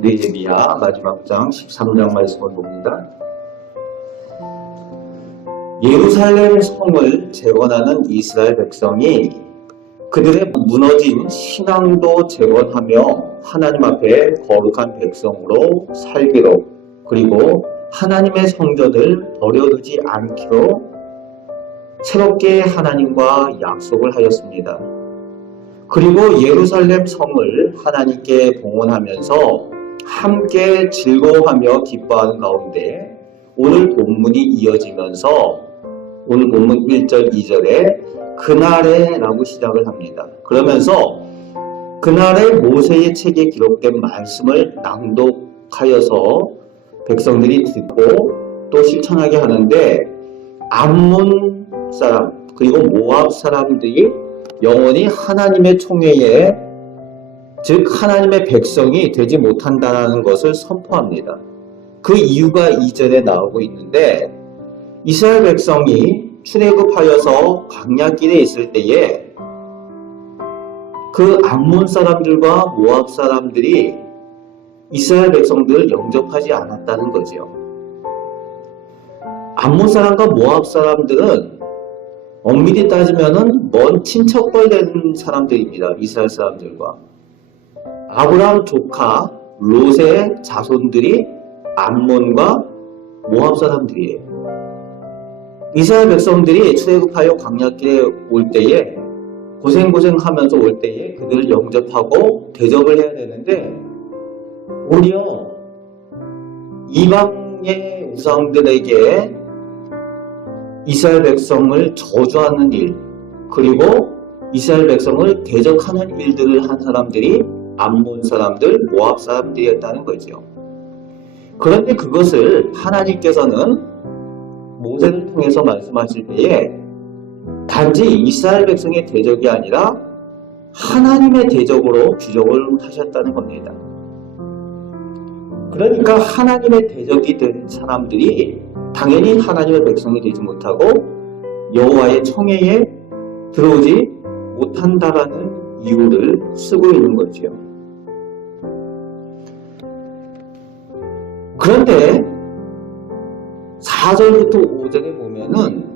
느헤미야 마지막 장 13장 말씀을 봅니다. 예루살렘 성을 재건하는 이스라엘 백성이 그들의 무너진 신앙도 재건하며 하나님 앞에 거룩한 백성으로 살기로, 그리고 하나님의 성전을 버려두지 않기로 새롭게 하나님과 약속을 하였습니다. 그리고 예루살렘 성을 하나님께 봉헌하면서 함께 즐거워하며 기뻐하는 가운데 오늘 본문이 이어지면서 오늘 본문 1절 2절에 그날에 라고 시작을 합니다. 그러면서 그날에 모세의 책에 기록된 말씀을 낭독하여서 백성들이 듣고 또 실천하게 하는데, 암몬 사람 그리고 모압 사람들이 영원히 하나님의 총회에, 즉 하나님의 백성이 되지 못한다는 것을 선포합니다. 그 이유가 2절에 나오고 있는데, 이스라엘 백성이 출애굽하여서 광야길에 있을 때에 그 암몬 사람들과 모압 사람들이 이스라엘 백성들을 영접하지 않았다는 거죠. 암몬 사람과 모압 사람들은 엄밀히 따지면은 먼 친척벌 된 사람들입니다. 이스라엘 사람들과. 아브라함 조카 롯의 자손들이 암몬과 모압 사람들이에요. 이스라엘 백성들이 출애굽하여 광야길에 올 때에 고생하면서 올 때에 그들을 영접하고 대접을 해야 되는데, 오히려 이방의 우상들에게 이스라엘 백성을 저주하는 일, 그리고 이스라엘 백성을 대적하는 일들을 한 사람들이 암몬 사람들, 모압 사람들이었다는 거죠. 그런데 그것을 하나님께서는 모세를 통해서 말씀하실 때에 단지 이스라엘 백성의 대적이 아니라 하나님의 대적으로 규정을 하셨다는 겁니다. 그러니까 하나님의 대적이 된 사람들이 당연히 하나님의 백성이 되지 못하고 여호와의 청회에 들어오지 못한다라는 이유를 쓰고 있는 거죠. 그런데 4절부터 5절에 보면은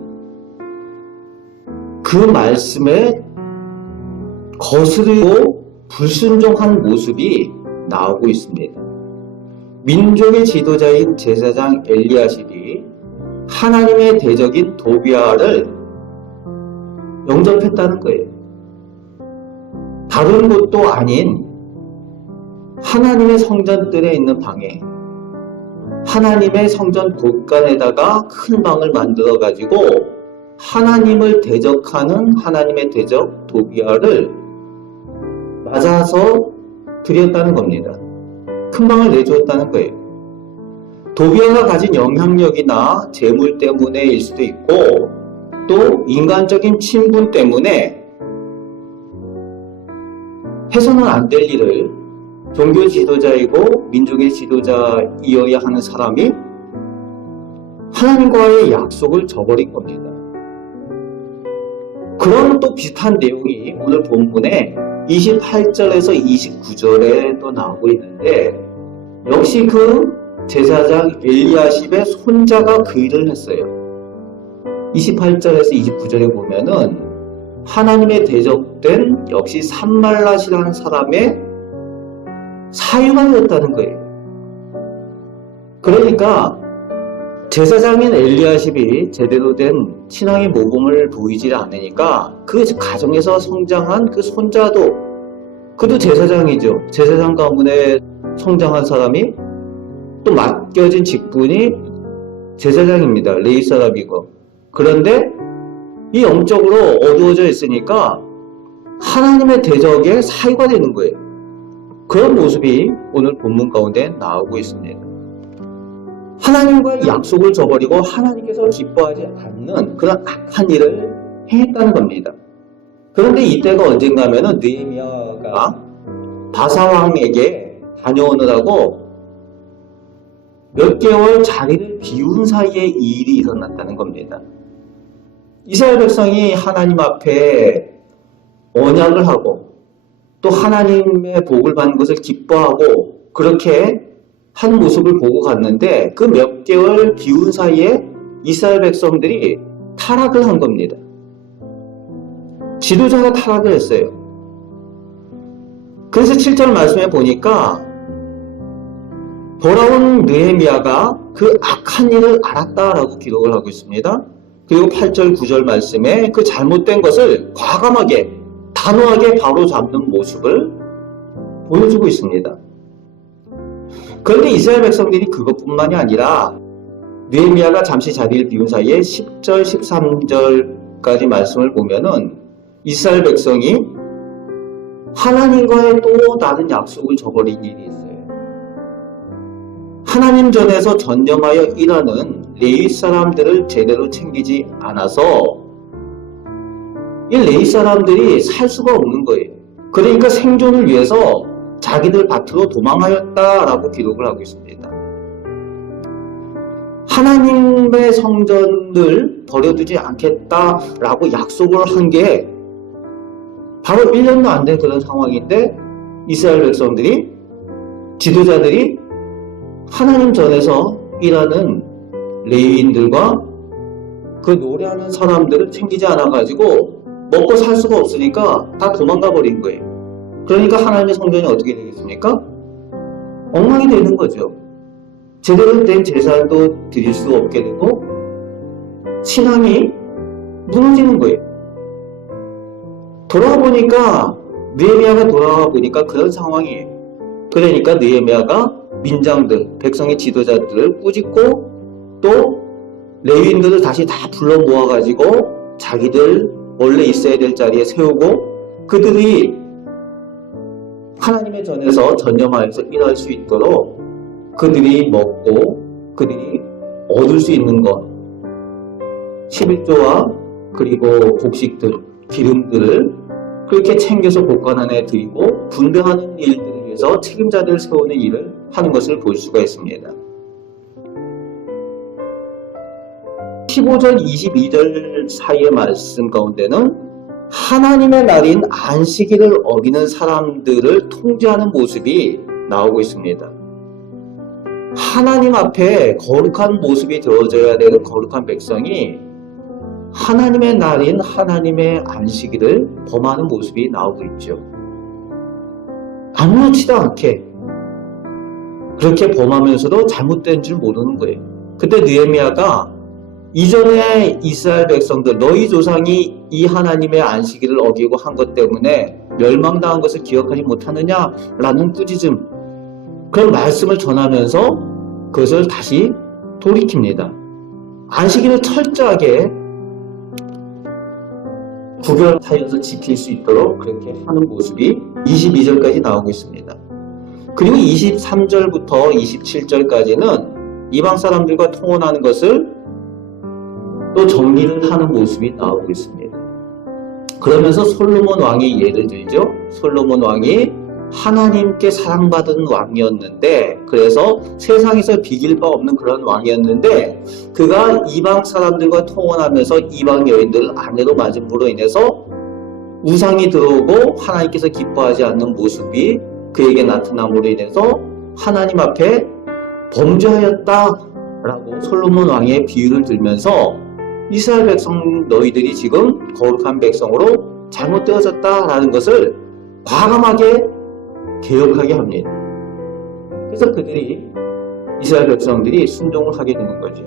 그 말씀에 거스르고 불순종한 모습이 나오고 있습니다. 민족의 지도자인 제사장 엘리야십이 하나님의 대적인 도비아를 영접했다는 거예요. 다른 곳도 아닌 하나님의 성전들에 있는 방에, 하나님의 성전 곳간에다가 큰 방을 만들어 가지고 하나님을 대적하는 하나님의 대적 도비아를 맞아서 드렸다는 겁니다. 큰 방을 내주었다는 거예요. 도비아가 가진 영향력이나 재물 때문에일 수도 있고, 또 인간적인 친분 때문에 해서는 안 될 일을 종교 지도자이고 민족의 지도자이어야 하는 사람이 하나님과의 약속을 저버린 겁니다. 그런 또 비슷한 내용이 오늘 본문에 28절에서 29절에 또 나오고 있는데, 역시 그 제사장 엘리야십의 손자가 그 일을 했어요. 28절에서 29절에 보면은 하나님의 대적된 역시 산말랏이라는 사람의 사유가 되었다는 거예요. 그러니까 제사장인 엘리야십이 제대로 된 신앙의 모범을 보이지 않으니까 그 가정에서 성장한 그 손자도, 그도 제사장이죠. 제사장 가문에 성장한 사람이 또 맡겨진 직분이 제사장입니다. 레위 사람이고. 그런데 이 영적으로 어두워져 있으니까 하나님의 대적의 사유가 되는 거예요. 그런 모습이 오늘 본문 가운데 나오고 있습니다. 하나님과의 약속을 저버리고 하나님께서 기뻐하지 않는 그런 악한 일을 행했다는 겁니다. 그런데 이때가 언젠가 하면은 느헤미야가 바사왕에게 다녀오느라고 몇 개월 자리를 비운 사이에 이 일이 일어났다는 겁니다. 이스라엘 백성이 하나님 앞에 언약을 하고 또 하나님의 복을 받는 것을 기뻐하고 그렇게 한 모습을 보고 갔는데 그 몇 개월 비운 사이에 이스라엘 백성들이 타락을 한 겁니다. 지도자가 타락을 했어요. 그래서 7절 말씀에 보니까 돌아온 느헤미야가 그 악한 일을 알았다라고 기록을 하고 있습니다. 그리고 8절 9절 말씀에 그 잘못된 것을 과감하게 단호하게 바로잡는 모습을 보여주고 있습니다. 그런데 이스라엘 백성들이 그것뿐만이 아니라 느헤미야가 잠시 자리를 비운 사이에 10절 13절까지 말씀을 보면은 이스라엘 백성이 하나님과의 또 다른 약속을 저버린 일이 있어요. 하나님 전에서 전념하여 일하는 레위 사람들을 제대로 챙기지 않아서 이 레위 사람들이 살 수가 없는 거예요. 그러니까 생존을 위해서 자기들 밭으로 도망하였다라고 기록을 하고 있습니다. 하나님의 성전을 버려두지 않겠다라고 약속을 한 게 바로 1년도 안 된 그런 상황인데 이스라엘 백성들이 지도자들이 하나님 전에서 일하는 레위인들과 그 노래하는 사람들을 챙기지 않아가지고 먹고 살 수가 없으니까 다 도망가 버린 거예요. 그러니까 하나님의 성전이 어떻게 되겠습니까? 엉망이 되는 거죠. 제대로 된 제사도 드릴 수 없게 되고 신앙이 무너지는 거예요. 돌아와 보니까 느헤미야가 돌아와 보니까 그런 상황이에요. 그러니까 느헤미야가 민장들, 백성의 지도자들을 꾸짖고 또 레위인들을 다시 다 불러 모아가지고 자기들 원래 있어야 될 자리에 세우고 그들이 하나님의 전에서 전념하여서 일할 수 있도록 그들이 먹고 그들이 얻을 수 있는 것 11조와 그리고 곡식들, 기름들을 그렇게 챙겨서 복관 안에 드리고 분배하는 일들을 위해서 책임자들을 세우는 일을 하는 것을 볼 수가 있습니다. 15절, 22절 사이의 말씀 가운데는 하나님의 날인 안식일을 어기는 사람들을 통제하는 모습이 나오고 있습니다. 하나님 앞에 거룩한 모습이 되어져야 되는 거룩한 백성이 하나님의 날인 하나님의 안식일을 범하는 모습이 나오고 있죠. 아무렇지도 않게 그렇게 범하면서도 잘못된 줄 모르는 거예요. 그때 느헤미야가 이전에 이스라엘 백성들 너희 조상이 이 하나님의 안식일을 어기고 한 것 때문에 멸망당한 것을 기억하지 못하느냐라는 꾸짖음 그런 말씀을 전하면서 그것을 다시 돌이킵니다. 안식일을 철저하게 구별하여서 지킬 수 있도록 그렇게 하는 모습이 22절까지 나오고 있습니다. 그리고 23절부터 27절까지는 이방 사람들과 통혼하는 것을 또 정리를 하는 모습이 나오고 있습니다. 그러면서 솔로몬 왕이 예를 들죠. 솔로몬 왕이 하나님께 사랑받은 왕이었는데 그래서 세상에서 비길 바 없는 그런 왕이었는데 그가 이방 사람들과 통혼하면서 이방 여인들을 아내로 맞음으로 인해서 우상이 들어오고 하나님께서 기뻐하지 않는 모습이 그에게 나타남으로 인해서 하나님 앞에 범죄하였다라고 솔로몬 왕의 비유를 들면서 이스라엘 백성 너희들이 지금 거룩한 백성으로 잘못되어졌다라는 것을 과감하게 개혁하게 합니다. 그래서 그들이 이스라엘 백성들이 순종을 하게 되는 거죠.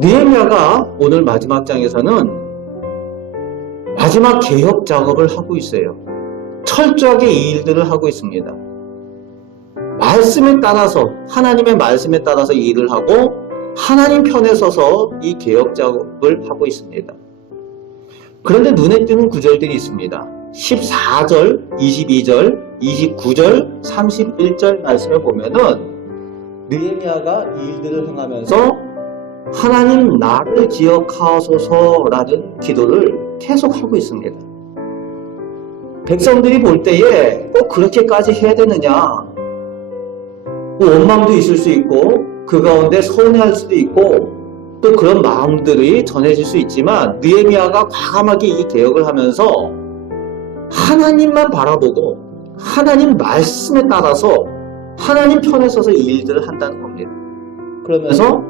느헤미야가 오늘 마지막 장에서는 마지막 개혁 작업을 하고 있어요. 철저하게 이 일들을 하고 있습니다. 말씀에 따라서 하나님의 말씀에 따라서 이 일을 하고 하나님 편에 서서 이 개혁 작업을 하고 있습니다. 그런데 눈에 띄는 구절들이 있습니다. 14절, 22절, 29절, 31절 말씀에 보면은 느헤미야가 이 일들을 행하면서 하나님 나를 기억하소서라는 기도를 계속하고 있습니다. 백성들이 볼 때에 꼭 그렇게까지 해야 되느냐 원망도 있을 수 있고 그 가운데 서운해할 수도 있고 또 그런 마음들이 전해질 수 있지만 느헤미야가 과감하게 이 개혁을 하면서 하나님만 바라보고 하나님 말씀에 따라서 하나님 편에 서서 일들을 한다는 겁니다. 그러면서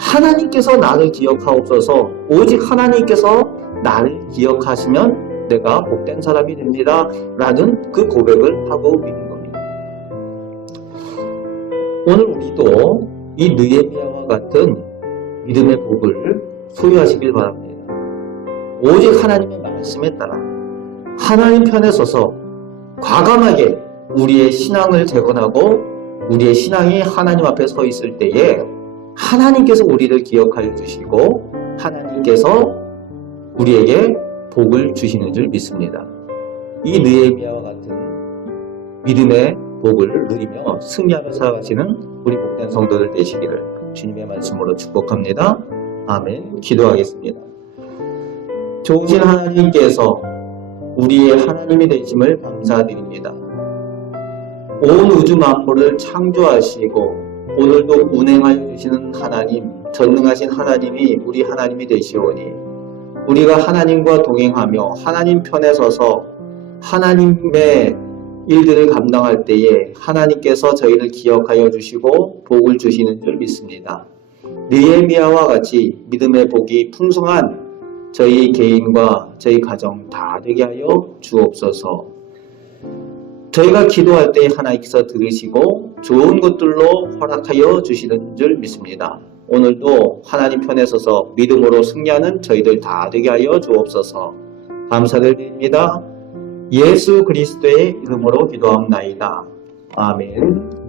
하나님께서 나를 기억하옵소서, 오직 하나님께서 나를 기억하시면 내가 복된 사람이 됩니다 라는 그 고백을 하고 있는 겁니다. 오늘 우리도 이 느헤미야와 같은 믿음의 복을 소유하시길 바랍니다. 오직 하나님의 말씀에 따라 하나님 편에 서서 과감하게 우리의 신앙을 재건하고 우리의 신앙이 하나님 앞에 서 있을 때에 하나님께서 우리를 기억하여 주시고 하나님께서 우리에게 복을 주시는 줄 믿습니다. 이 느헤미야와 같은 믿음의 복을 누리며 승리하며 살아가시는 우리 복된 성도들 되시기를 주님의 말씀으로 축복합니다. 아멘. 기도하겠습니다. 좋으신 하나님께서 우리의 하나님이 되심을 감사드립니다. 온 우주 만물을 창조하시고 오늘도 운행하여 주시는 하나님, 전능하신 하나님이 우리 하나님이 되시오니 우리가 하나님과 동행하며 하나님 편에 서서 하나님의 일들을 감당할 때에 하나님께서 저희를 기억하여 주시고 복을 주시는 줄 믿습니다. 느헤미야와 같이 믿음의 복이 풍성한 저희 개인과 저희 가정 다 되게 하여 주옵소서. 저희가 기도할 때 하나님께서 들으시고 좋은 것들로 허락하여 주시는 줄 믿습니다. 오늘도 하나님 편에 서서 믿음으로 승리하는 저희들 다 되게 하여 주옵소서. 감사를 드립니다. 예수 그리스도의 이름으로 기도합나이다. 아멘.